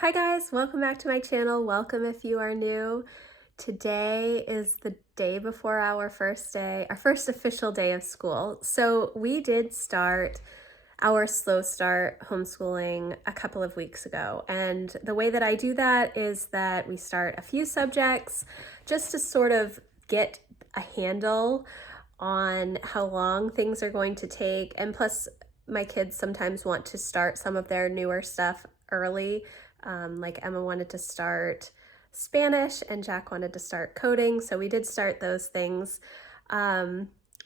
Hi guys, welcome back to my channel. Welcome if you are new. Today is the day before our first official day of school. So we did start our slow start homeschooling a couple of weeks ago. And the way that I do that is that we start a few subjects just to sort of get a handle on how long things are going to take. And plus, my kids sometimes want to start some of their newer stuff early. Like Emma wanted to start Spanish and Jack wanted to start coding. So we did start those things.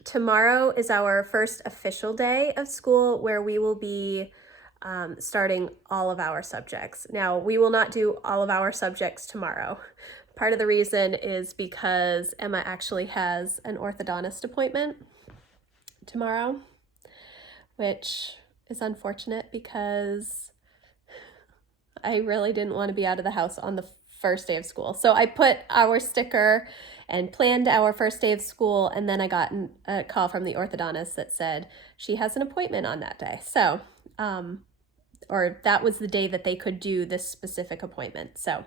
Tomorrow is our first official day of school where we will be starting all of our subjects. Now, we will not do all of our subjects tomorrow. Part of the reason is because Emma actually has an orthodontist appointment tomorrow, which is unfortunate because I really didn't want to be out of the house on the first day of school. So I put our sticker and planned our first day of school, and then I got a call from the orthodontist that said she has an appointment on that day. So, or that was the day that they could do this specific appointment. So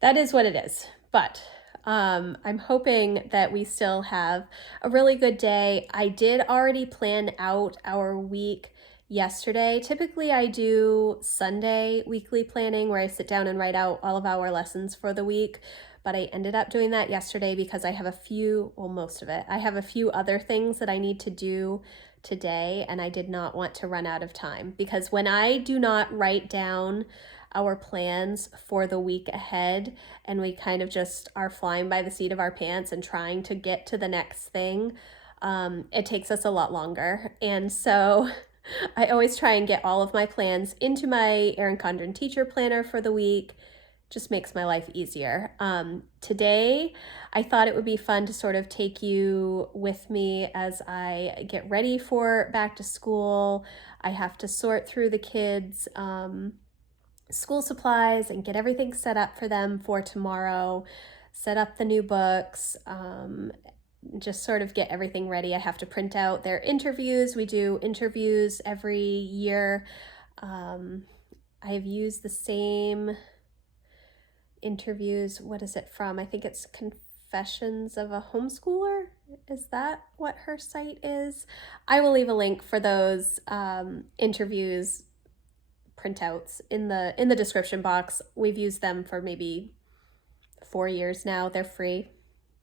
that is what it is. But I'm hoping that we still have a really good day. I did already plan out our week yesterday. Typically I do Sunday weekly planning where I sit down and write out all of our lessons for the week, but I ended up doing that yesterday because I have most of it. I have a few other things that I need to do today, and I did not want to run out of time because when I do not write down our plans for the week ahead and we kind of just are flying by the seat of our pants and trying to get to the next thing, it takes us a lot longer. And so I always try and get all of my plans into my Erin Condren teacher planner for the week. Just makes my life easier. Today, I thought it would be fun to sort of take you with me as I get ready for back to school. I have to sort through the kids' school supplies and get everything set up for them for tomorrow, set up the new books, just sort of get everything ready. I have to print out their interviews. We do interviews every year. I've used the same interviews. What is it from? I think it's Confessions of a Homeschooler. Is that what her site is? I will leave a link for those interviews printouts in the description box. We've used them for maybe 4 years now. They're free.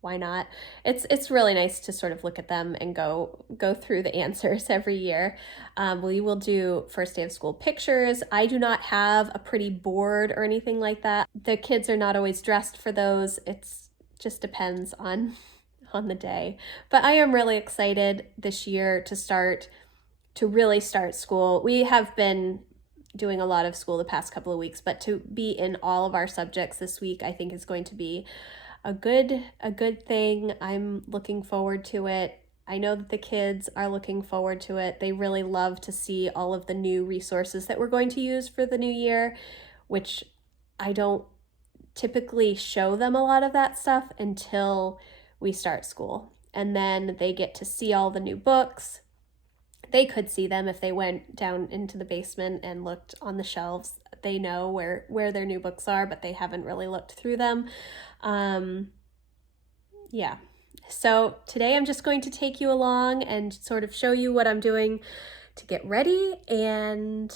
Why not? It's really nice to sort of look at them and go through the answers every year. We will do first day of school pictures. I do not have a pretty board or anything like that. The kids are not always dressed for those. It's just depends on the day. But I am really excited this year to really start school. We have been doing a lot of school the past couple of weeks, but to be in all of our subjects this week, I think is going to be a good thing. I'm looking forward to it. I know that the kids are looking forward to it. They really love to see all of the new resources that we're going to use for the new year, which I don't typically show them a lot of that stuff until we start school. And then they get to see all the new books. They could see them if they went down into the basement and looked on the shelves. They know where their new books are, but they haven't really looked through them. Yeah. So today I'm just going to take you along and sort of show you what I'm doing to get ready, and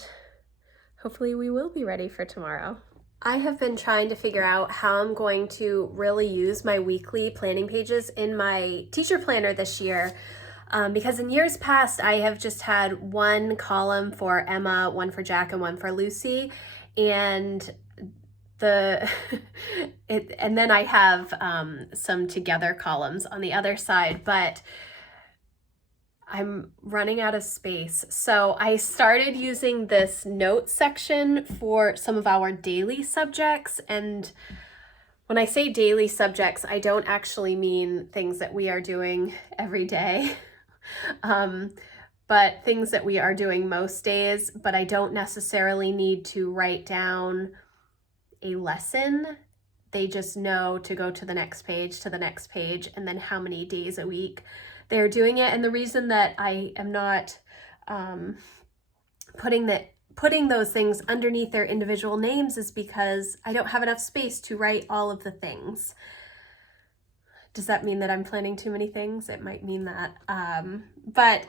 hopefully we will be ready for tomorrow. I have been trying to figure out how I'm going to really use my weekly planning pages in my teacher planner this year. Because in years past, I have just had one column for Emma, one for Jack, and one for Lucy, and and then I have some together columns on the other side, but I'm running out of space. So I started using this note section for some of our daily subjects, and when I say daily subjects, I don't actually mean things that we are doing every day. But things that we are doing most days, but I don't necessarily need to write down a lesson. They just know to go to the next page, and then how many days a week they're doing it. And the reason that I am not putting putting those things underneath their individual names is because I don't have enough space to write all of the things. Does that mean that I'm planning too many things? It might mean that. But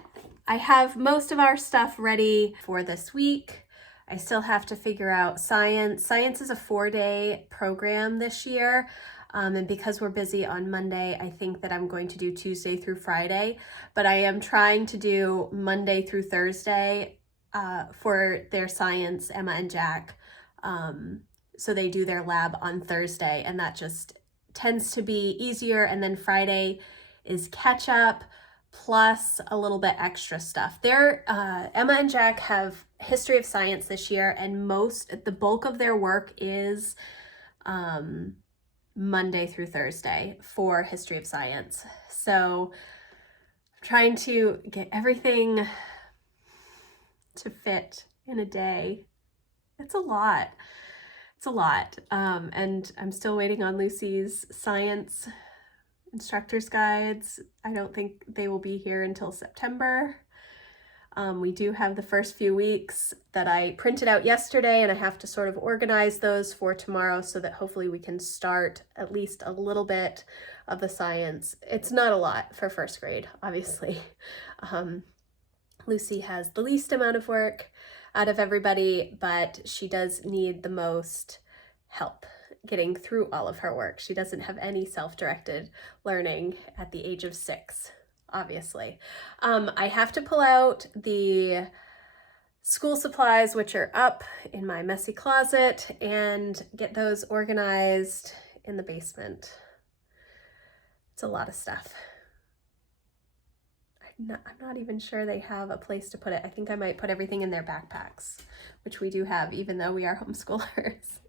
I have most of our stuff ready for this week. I still have to figure out science. Science is a 4-day program this year. And because we're busy on Monday, I think that I'm going to do Tuesday through Friday, but I am trying to do Monday through Thursday for their science, Emma and Jack. So they do their lab on Thursday, and that just tends to be easier. And then Friday is catch up plus a little bit extra stuff. Emma and Jack have history of science this year, and the bulk of their work is Monday through Thursday for history of science. So I'm trying to get everything to fit in a day. It's a lot. And I'm still waiting on Lucy's science instructor's guides. I don't think they will be here until September. We do have the first few weeks that I printed out yesterday, and I have to sort of organize those for tomorrow so that hopefully we can start at least a little bit of the science. It's not a lot for first grade, obviously. Lucy has the least amount of work out of everybody, but she does need the most help getting through all of her work. She doesn't have any self-directed learning at the age of 6. Obviously. I have to pull out the school supplies, which are up in my messy closet, and get those organized in the basement. It's a lot of stuff. I'm not even sure they have a place to put it. I think I might put everything in their backpacks, which we do have, even though we are homeschoolers.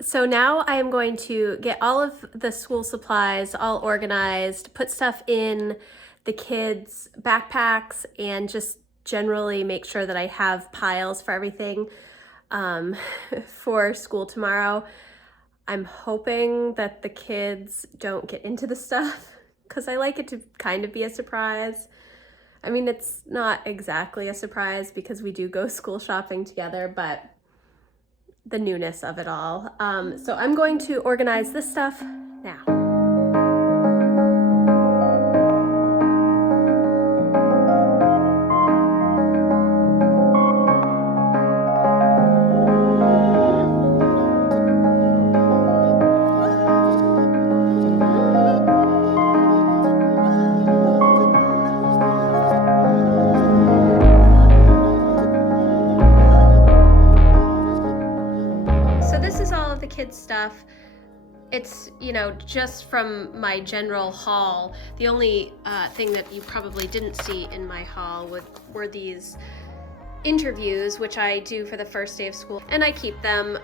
So now I am going to get all of the school supplies all organized, put stuff in the kids' backpacks, and just generally make sure that I have piles for everything for school tomorrow. I'm hoping that the kids don't get into the stuff because I like it to kind of be a surprise. I mean, it's not exactly a surprise because we do go school shopping together, but the newness of it all. So I'm going to organize this stuff now. Kids stuff. It's, just from my general haul. The only thing that you probably didn't see in my haul were these interviews, which I do for the first day of school, and I keep them.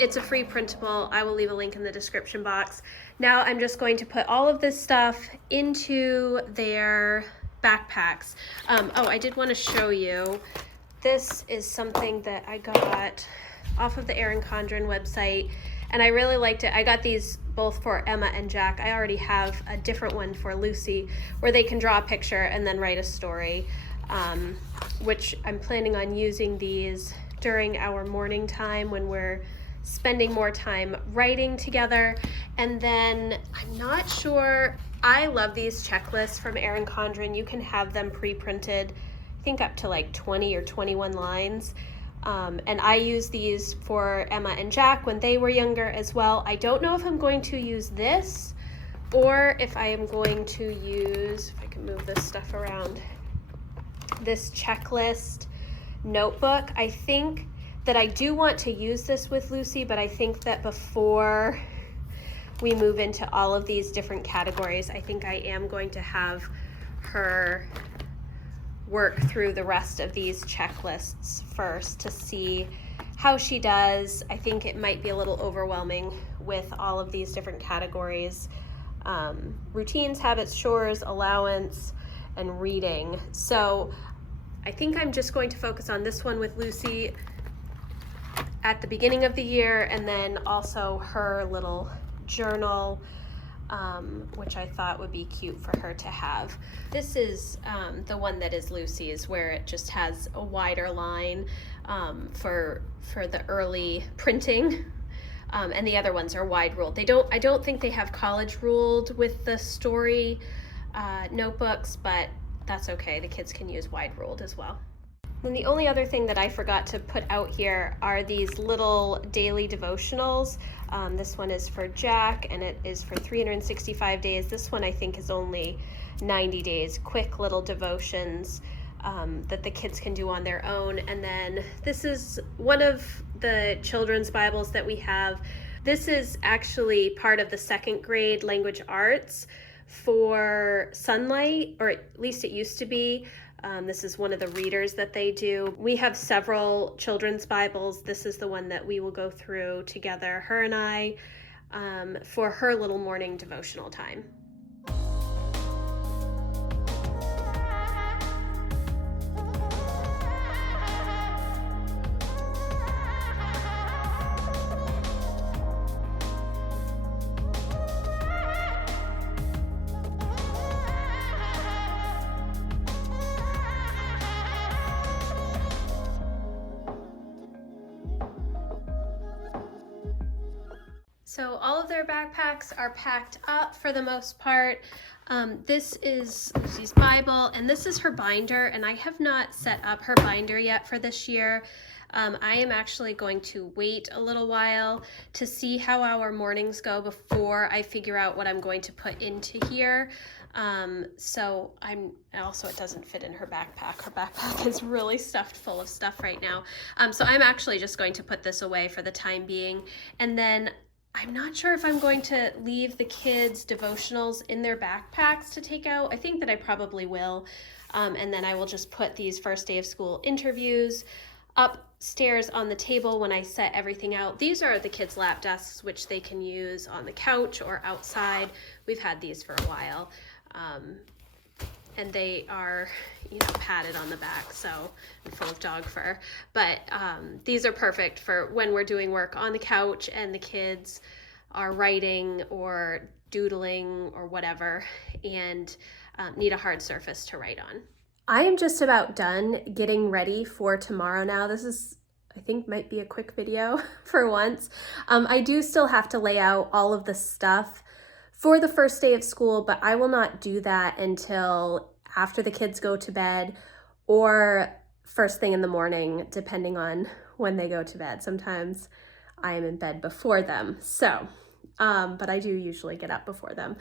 It's a free printable. I will leave a link in the description box. Now I'm just going to put all of this stuff into their backpacks. Oh, I did want to show you. This is something that I got off of the Erin Condren website, and I really liked it. I got these both for Emma and Jack. I already have a different one for Lucy where they can draw a picture and then write a story, which I'm planning on using these during our morning time when we're spending more time writing together. And then I'm not sure, I love these checklists from Erin Condren. You can have them pre-printed, I think up to like 20 or 21 lines. And I use these for Emma and Jack when they were younger as well. I don't know if I'm going to use this or if I am going to use, if I can move this stuff around, this checklist notebook. I think that I do want to use this with Lucy, but I think that before we move into all of these different categories, I think I am going to have her work through the rest of these checklists first to see how she does. I think it might be a little overwhelming with all of these different categories. Routines, habits, chores, allowance, and reading. So I think I'm just going to focus on this one with Lucy at the beginning of the year, and then also her little journal, which I thought would be cute for her to have. This is the one that is Lucy's, where it just has a wider line. for the early printing. And the other ones are wide ruled. I don't think they have college ruled with the story notebooks, but that's okay. The kids can use wide ruled as well. And the only other thing that I forgot to put out here are these little daily devotionals. This one is for Jack, and it is for 365 days. This one I think is only 90 days, quick little devotions that the kids can do on their own. And then this is one of the children's Bibles that we have. This is actually part of the second grade language arts for Sunlight, or at least it used to be. This is one of the readers that they do. We have several children's Bibles. This is the one that we will go through together, her and I, for her little morning devotional time. So all of their backpacks are packed up for the most part. This is Lucy's Bible, and this is her binder, and I have not set up her binder yet for this year. I am actually going to wait a little while to see how our mornings go before I figure out what I'm going to put into here. So it doesn't fit in her backpack. Her backpack is really stuffed full of stuff right now. So I'm actually just going to put this away for the time being, and then I'm not sure if I'm going to leave the kids' devotionals in their backpacks to take out. I think that I probably will. And then I will just put these first day of school interviews upstairs on the table when I set everything out. These are the kids' lap desks, which they can use on the couch or outside. We've had these for a while. And they are, padded on the back, and full of dog fur. But these are perfect for when we're doing work on the couch and the kids are writing or doodling or whatever and need a hard surface to write on. I am just about done getting ready for tomorrow now. This is, I think, might be a quick video for once. I do still have to lay out all of the stuff for the first day of school, but I will not do that until after the kids go to bed or first thing in the morning, depending on when they go to bed. Sometimes I am in bed before them. So, but I do usually get up before them.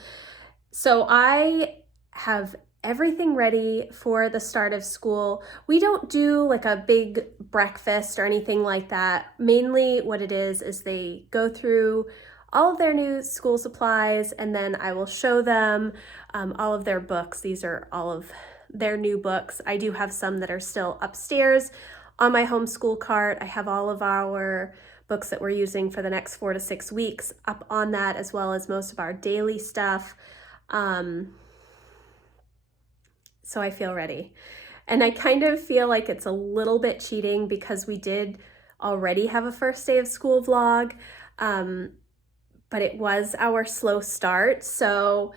So I have everything ready for the start of school. We don't do like a big breakfast or anything like that. Mainly what it is they go through all of their new school supplies, and then I will show them all of their books. These are all of their new books. I do have some that are still upstairs on my homeschool cart. I have all of our books that we're using for the next 4 to 6 weeks up on that, as well as most of our daily stuff. So I feel ready. And I kind of feel like it's a little bit cheating because we did already have a first day of school vlog. But it was our slow start. So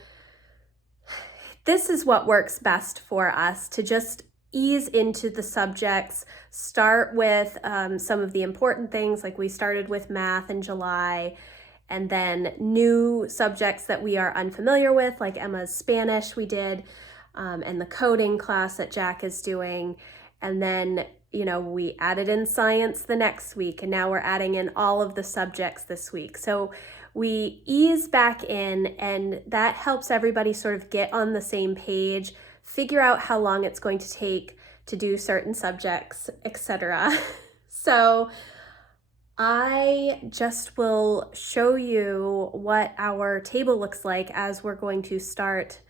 this is what works best for us, to just ease into the subjects, start with some of the important things, like we started with math in July, and then new subjects that we are unfamiliar with, like Emma's Spanish we did, and the coding class that Jack is doing. And then, we added in science the next week, and now we're adding in all of the subjects this week. So we ease back in, and that helps everybody sort of get on the same page, figure out how long it's going to take to do certain subjects, etc. So I just will show you what our table looks like as we're going to start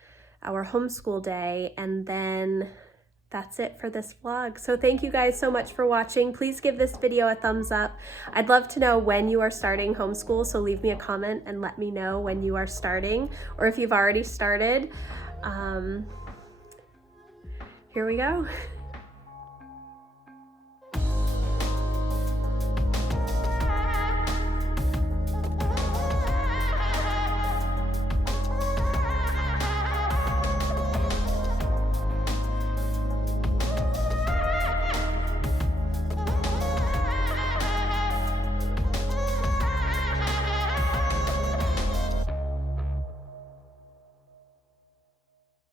our homeschool day, and then that's it for this vlog. So thank you guys so much for watching. Please give this video a thumbs up. I'd love to know when you are starting homeschool, so leave me a comment and let me know when you are starting, or if you've already started. Here we go.